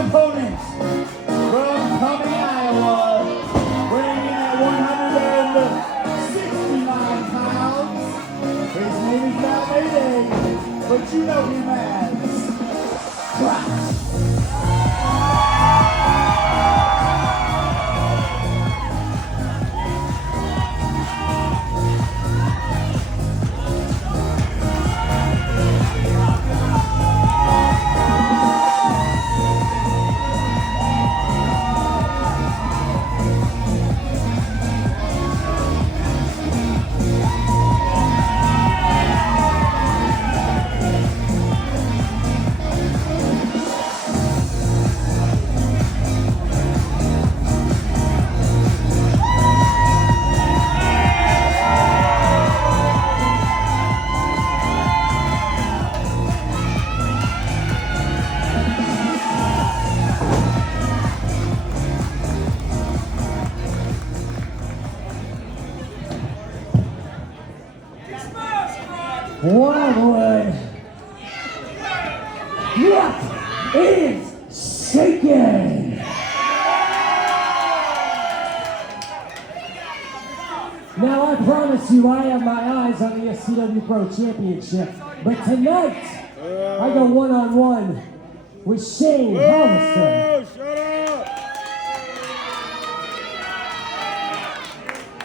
opponent from Cumming, Iowa, weighing in at 169 pounds. His name is not Mayday, but you know him as Krotch. Wildwood, what is shaking? Now I promise you I have my eyes on the SCW Pro Championship, but tonight I go one-on-one with Shane Hollister. Shut up!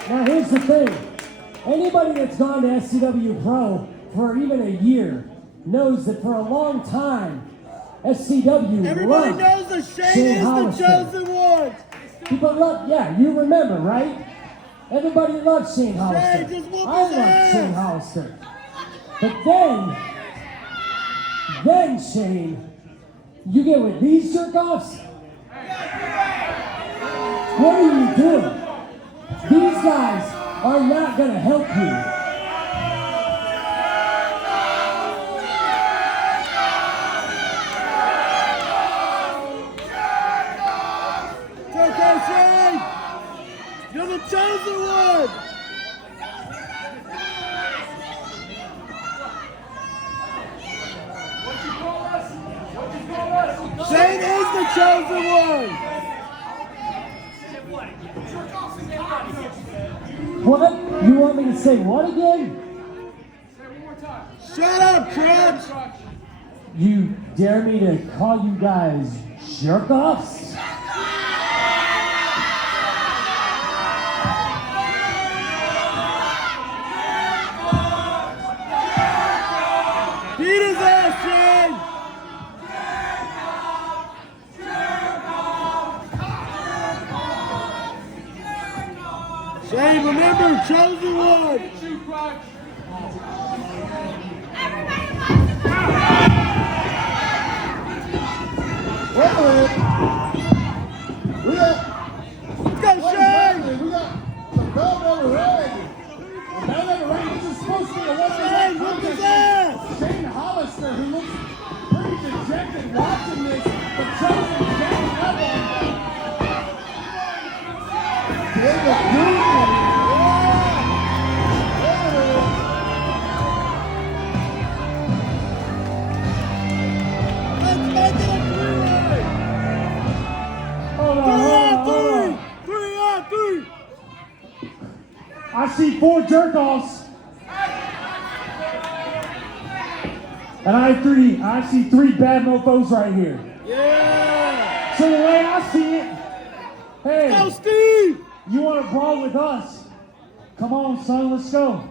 Now here's the thing, anybody that's gone to SCW Pro for even a year knows that for a long time, SCW Everybody loved knows that Shane is Hollister. the chosen one! People love, yeah, you remember, right? Everybody loves Shane Hollister. Shane, just whoop I his love ass. Shane Hollister. But then Shane, you get with these jerk-offs? What are you doing? These guys are not gonna help you. It's okay, Shane! You're the chosen one! Shane is the chosen one! What? You want me to say what again? Shut up, Krotch! You dare me to call you guys jerk-offs? Beat his ass, Shane! Shane, remember, chosen one! Wait a minute. Let's go, Shane! We got the bell never rang. The bell never rang. This is supposed to be a Shane, one-on-one whoop his contest. ass! Shane Hollister, who looks pretty dejected watching this, but chosen getting up on him. They look good. Let's make it a three-way! Hold on, hold on. Three on three! I see 4 jerk-offs. And I see 3 bad mofos right here. Yeah! So the way I see it, hey, Go, Steve! you want to brawl with us? Come on, son, let's go.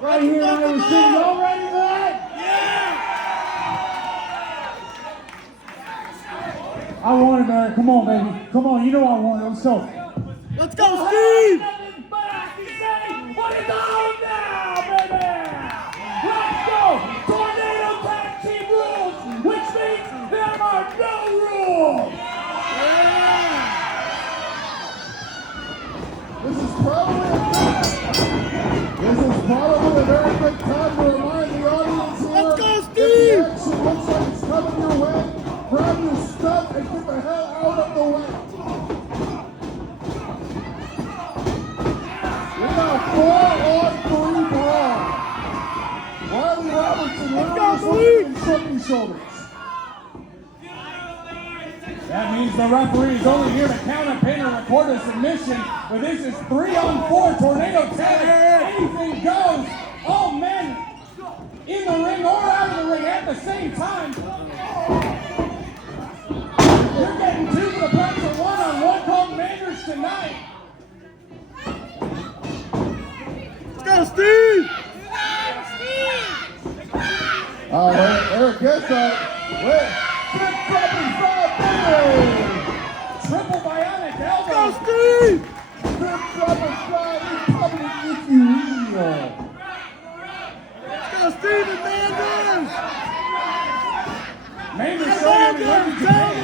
Right here in Iowa City, y'all ready for that? Yeah! I want it, man. Come on, baby. Come on, you know I want it. Let's go. Let's go, Steve! Nothing but I can say, what is on now, baby? Let's go! Tornado Tag Team rules, which means there are no rules. This is probably a very good time to remind the audience here. Let's go, if Steve! the action looks like it's coming your way, grab your stuff and get the hell out of the way. We got a 4-on-3 brawl. Riley Robertson Let's go, literally Steve! and shrugging shoulders. That means the referee is only here to count a pin or record a submission, but this is 3-on-4 tornado tag. Anything goes. All men in the ring or out of the ring at the same time. You're getting 2 for the price of 1 on one called Manders tonight. Let's go, Steve! Eric gets that. Triple bionic elbow. Go, Steve! Let's go, Steve and Manders! Manders showing him where he can.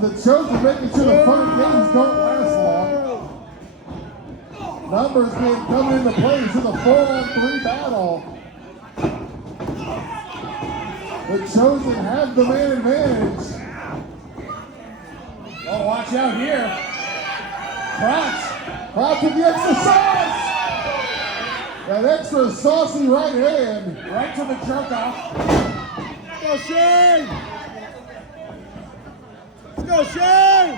The Chosen making sure the fun games don't last long. Numbers game coming into play. This is a 4-on-3 battle. The Chosen have the man advantage. Oh, watch out here. Krotch. Krotch with the extra sauce. That extra saucy right hand. Right to the jerk off. Go, Shane! Let's go, Shane!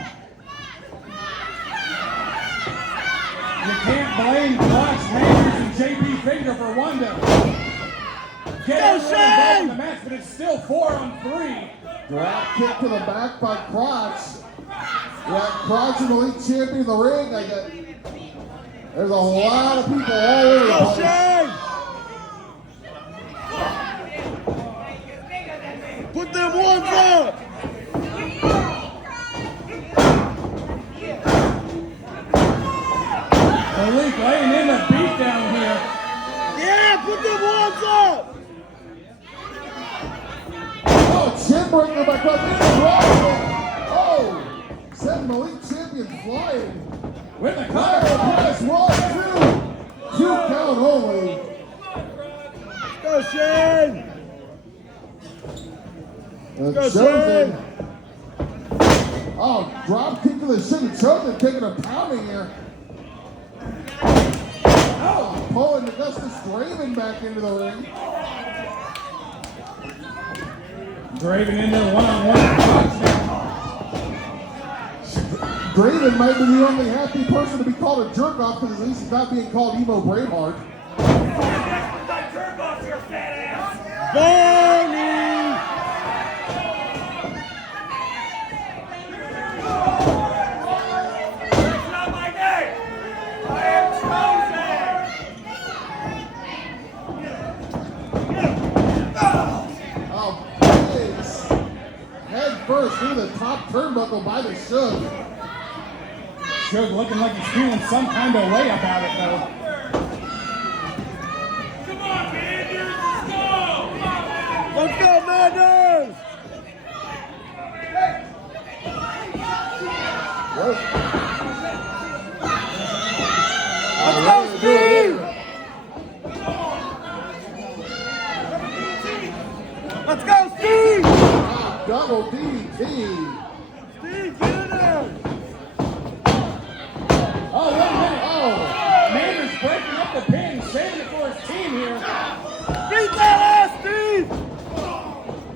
You can't blame Krotch, Manders, and JP Finger for one to get everyone involved in the match, but it's still 4-on-3. Drop kick to the back by Krotch. Yeah, Krotch and the elite champion in the ring. There's a lot of people all over the place. Shane! Put them ones up! Malik laying in the beat down here. Yeah, put them ones up! Oh, chin breaker by Krotch. Oh, send Malik champion flying. With the Fire cutter. press, 1, 2. 2 count only. Go, Shane! The Go, Chosen. Shane! Oh, drop kick to the shin. The Chosen taking a pounding here. Oh, pulling Augustus Draven back into the ring. Draven in there one-on-one. Draven might be the only happy person to be called a jerk off because at least he's not being called Emo Braveheart. Bonnie! Oh, Biggs. Head first through the top turnbuckle by the Shug. Shug looking like he's feeling some kind of way about it, though. Come on, Manders, let's go! Let's go, Manders! Let's go, Steve! Let's go, Steve! Double DDT. Steve, get in there! Oh, wait a minute. Oh, Manders breaking up the pin, saving it for his team here. Beat that ass, Steve!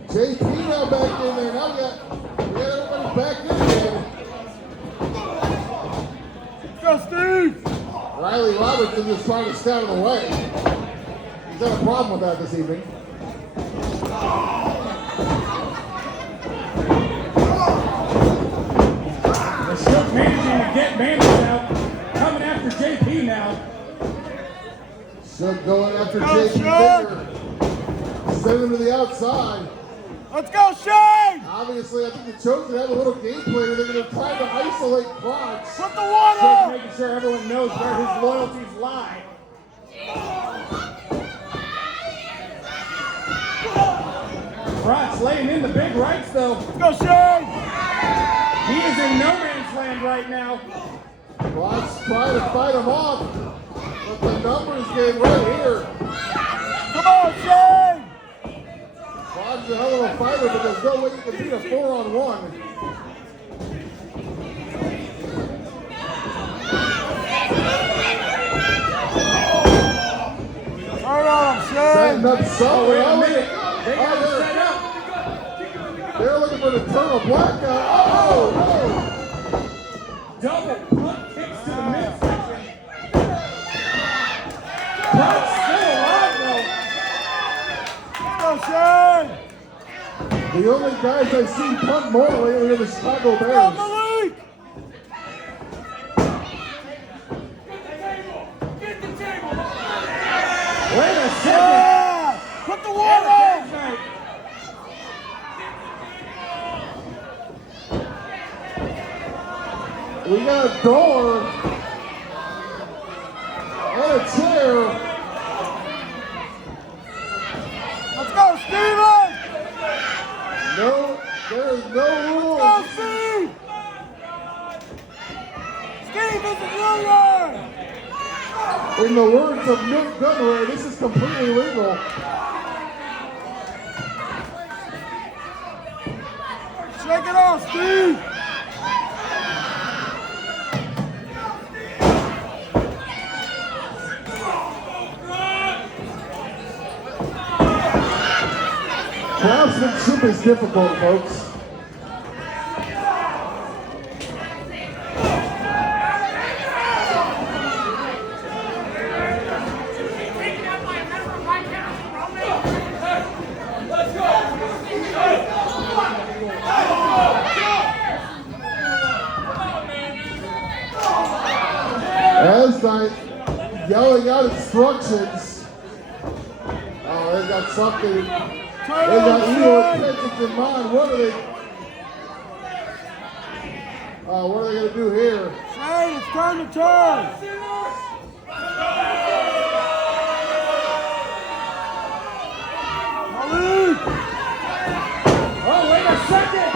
JP now back in there. Now we got everybody back in there. Let's go, Steve! Riley Robertson just trying to stay out of the way. He's got a problem with that this evening. The Shug managing to get Manders out. Coming after JP now. Shug going after Go, JP Shug! Finger. Send him to the outside. Let's go, Shane! Obviously, I think the Chosen have a little game plan. They're going to try to isolate Krotch. Put the one Shug up! making sure everyone knows where his loyalties lie. Krotch laying in the big rights, though. Let's go, Shane! He is in no man's land right now. Krotch trying to fight him off. But the numbers game right here. Come on, Shane! Krotch is a hell of a fighter, but there's no way you can beat a 4-on-1. Turn on him, Setting up something. Wait a Oh, minute. They got it set up. they're looking for the turtle blackout. Oh, Double pump kicks to the midsection. Krotch still alive though. Go, Shane! the only guys I've seen punt more lately are the Chicago Go, Bears. Malik! Wait a second. Yeah! Put the water on! We got a door and a chair. Let's go, Steven! No, there is no rule. Go, Steve! Steve is a junior! In the words of Nick Gunray, this is completely legal. Shake it off, Steve! Craftsmanship is difficult, folks. Eznite yelling out instructions. Oh, they got something. They got evil intentions in mind. What are they going to do here? Shane, it's time to turn! Malik! Oh, wait a second.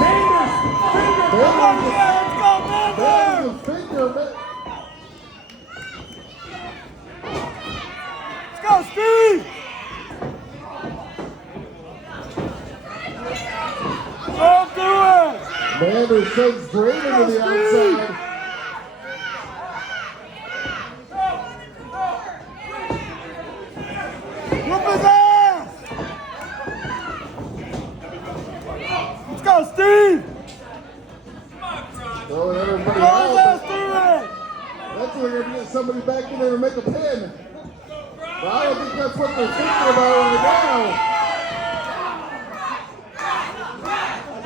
Manders, finger. Come on, yeah, let's go, Manders! There's a finger. Let's go, Steve! Don't do it! Manders sends Draven to the outside. Whoop his ass! Let's go, Steve! Throwing everybody Throw his out. ass through it! That's where they're going to get somebody back in there to make a pin. But I don't think that's what they're thinking about right now.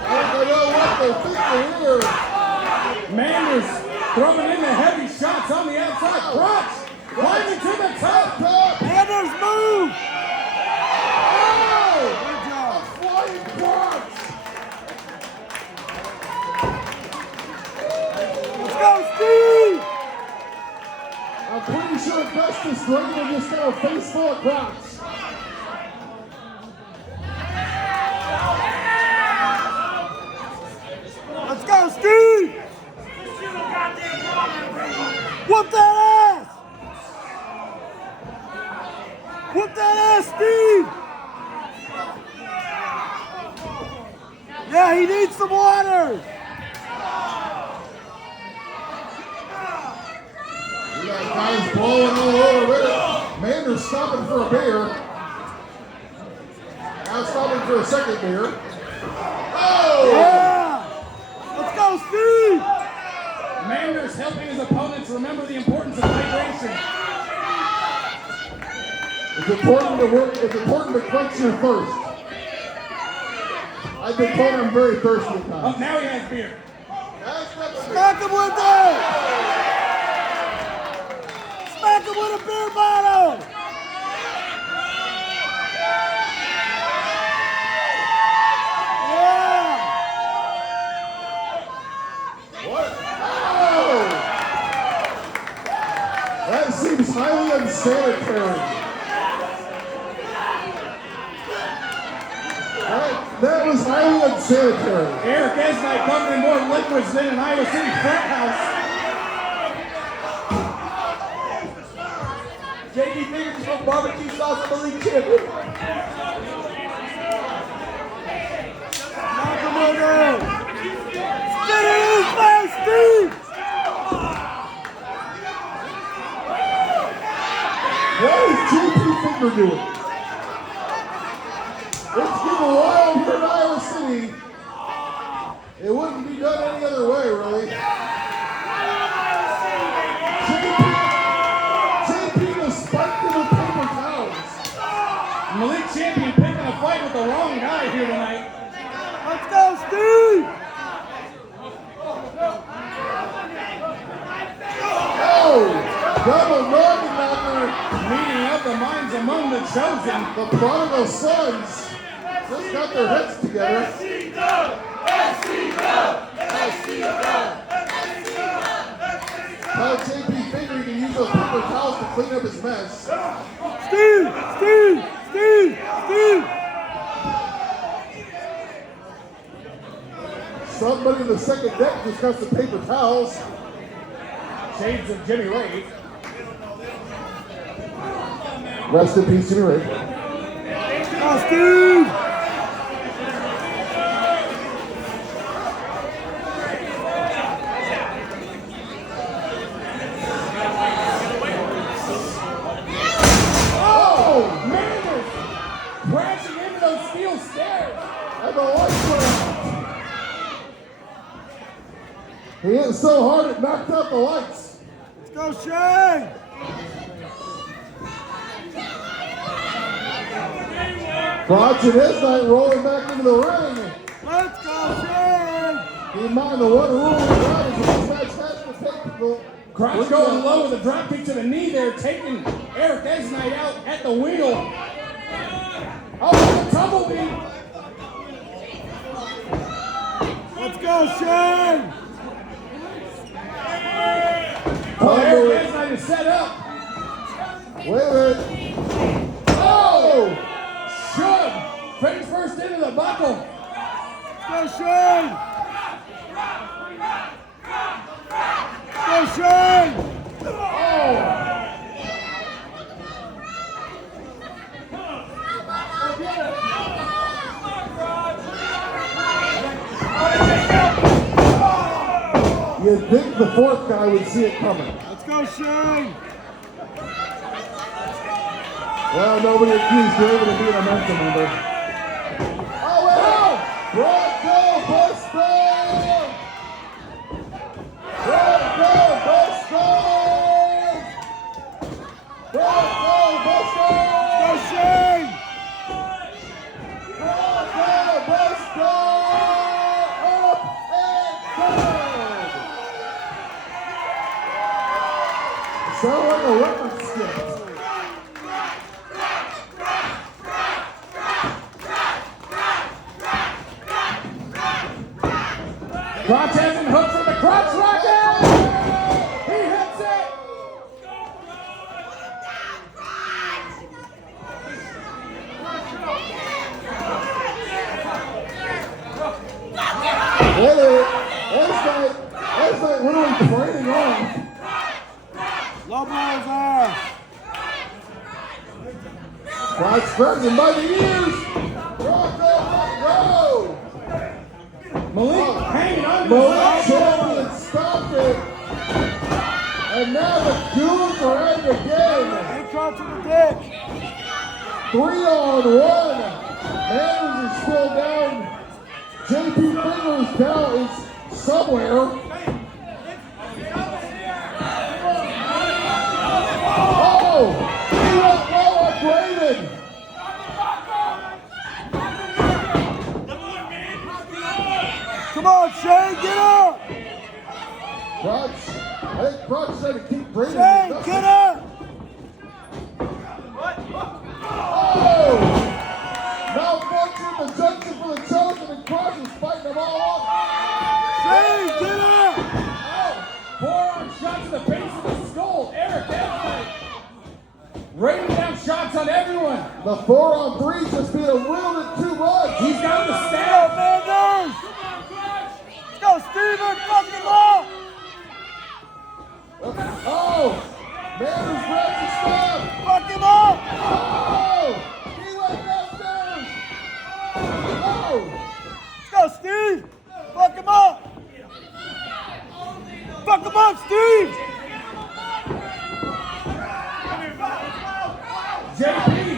I don't know what they're thinking here. Manders throwing in the heavy shots on the outside. Krotch climbing to the top. Manders, move! Oh! Good job. Flying Krotch! Let's go, Steve! I'm pretty sure Augustus Draven just got a face full of Krotch. Let's go, Steve! Whoop that ass! Whoop that ass, Steve! Yeah, he needs some water! We got guys blowing all over it. Manders stopping for a beer. Now stopping for a second beer. Oh! Yeah! Let's go, Steve! Manders helping his opponents remember the importance of hydration. It's important to work. It's important to quench your thirst. I've been told I'm very thirsty at Oh, times. now he has beer. Smack him with it! Smack him with a beer bottle! Yeah! What? Oh! That seems highly unsanitary. That was highly unsanitary. Eric Eznite covered in more liquids than an Iowa City frat house. JD Fingers from barbecue sauce and the league champion. Knock him with it! Spit it in his face, Steve! What is JP Finger do it. It's getting wild here in Iowa City. It wouldn't be done any other way, really. JP was spiked in the paper towels. Malik Champion picking a fight with the wrong guy here tonight. Let's go, Steve! Oh! Double Northern knocker. Meeting up the minds among the chosen. The prodigal sons just got their heads together. Tell JP Finger he can use those paper towels to clean up his mess. Steve! Somebody in the second deck just got some paper towels. Shades of Jimmy Ray. Rest in peace, Jimmy Ray. Oh, Steve! Oh, Manders crashing into those steel stairs. And the lights went out. He hit so hard it knocked out the lights. Let's go, Shane! Krotch and Eznite rolling back into the ring. Let's go, Shane! Keep in mind the one rule of the round is this match has to take the Krotch going low with a drop kick to the knee there, taking Eric Eznite out at the wheel. Oh, the tumblebee. Let's go, Shane! Oh, Eric Eznite is set up. Wait a minute. Oh! Shug! Face first into the buckle. Let's go, Shane! Go, Shane! Oh! You'd think the fourth guy would see it coming. Let's go, Shane! Well, nobody accused David of being a mental member. Oh, wait! Bronco Buster! Bronco Buster! Bronco Buster! Go, Shane! Bronco Buster! Up and down! Sound like a record skit. Krotch has him hooked for the Krotch rocket! He hits it! Eznite literally parading on. Low blows ass! Krotch grabs him by the ears. Bronco, Malik hanging on to Malik his elbow. Champion stopped it. And now the Goons are at it again. He caught to the dick! 3-on-1. Manders is still down. JP Fingers down is somewhere. Oh! He went low on Braden. Come on, Shane, get up! Krotch. I think Krotch trying to keep Braden. Shane, get up! Oh! Malfunction, the junction for the chosen, and Krotch is fighting them all off. Shane, get up! Oh, forearm shot to the base of the skull. Eric Eznite raining down shots on everyone. The 4-on-3 just being a little bit too much. He's got the Go, stab. Manders! Let's go, Steven! Fuck him up! Oh! Manders grabs his stab. Fuck him up! Oh! He went downstairs. Oh! Let's go, Steve! Fuck him up! Fuck him up, Steve! JP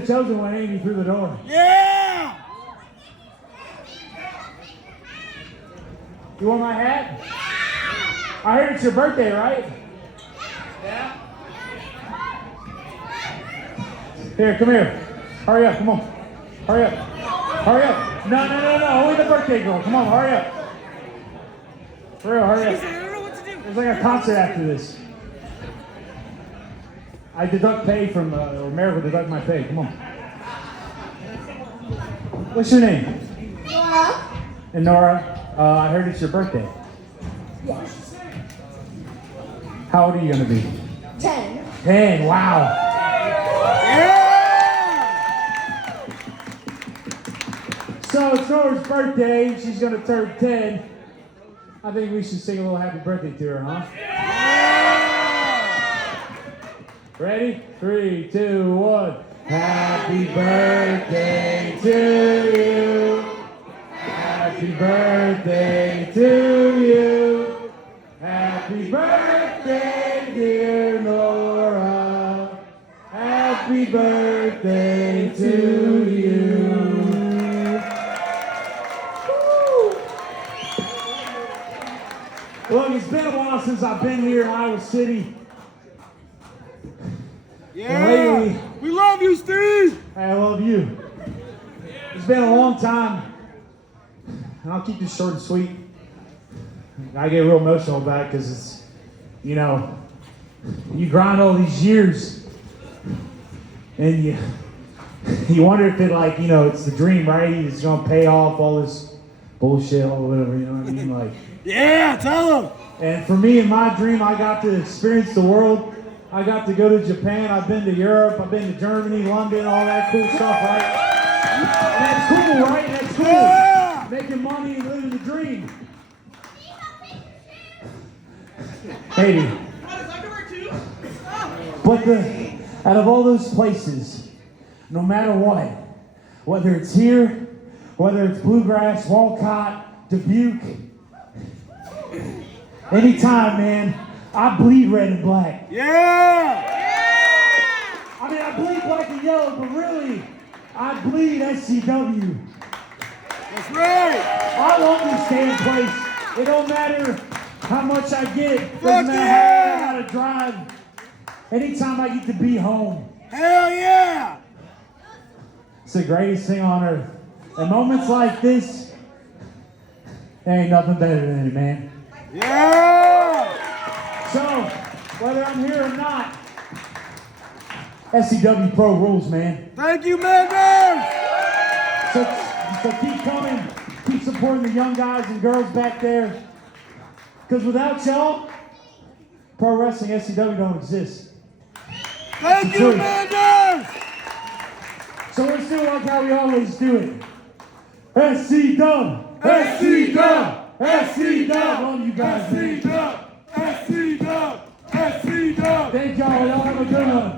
the chosen one, ain't he, through the door? Yeah! You want my hat? I heard it's your birthday, right? Yeah. Here, come here. Hurry up, come on. Hurry up. Hurry up. No. Only the birthday girl. Come on, hurry up. For real, hurry up. I don't know what to do. There's like a concert after this. I deduct pay from, or Mayor will deduct my pay. Come on. What's your name? Nora. And Nora, I heard it's your birthday. Yes. How old are you going to be? 10. 10, wow. Yeah! So it's Nora's birthday. She's going to turn 10. I think we should sing a little happy birthday to her, huh? Ready? 3, 2, 1. Happy birthday to you. Happy birthday to you. Happy birthday, dear Nora. Happy birthday to you. Look, it's been a while since I've been here in Iowa City. Yeah! Lately, We love you, Steve! I love you. It's been a long time, and I'll keep this short and sweet. I get real emotional about it because it's, you know, you grind all these years, and you wonder if it, like, you know, it's the dream, right? It's gonna pay off all this bullshit or whatever, you know what I mean? Like, Yeah, tell him! and for me, in my dream, I got to experience the world. I got to go to Japan. I've been to Europe. I've been to Germany, London, all that cool stuff, right? And that's cool, right? That's cool. Yeah! Making money and living the dream. Maybe. But out of all those places, no matter what, whether it's here, whether it's Bluegrass, Walcott, Dubuque, anytime, man, I bleed red and black. Yeah! I mean, I bleed black and yellow, but really, I bleed SCW. That's right! I love this damn place. It don't matter how much I get. Fuck Doesn't matter yeah! how I gotta drive. Anytime I get to be home. Hell yeah! It's the greatest thing on earth. And moments like this, there ain't nothing better than it, man. Yeah! So, whether I'm here or not, SCW Pro rules, man. Thank you, Manders! So keep coming, keep supporting the young guys and girls back there. Because without y'all, pro wrestling SCW don't exist. Thank you, Manders! So let's do it like how we always do it. SCW, SCW, SCW. Love you guys, man. SCW, SCW, SCW. Thank y'all. Y'all have a good one.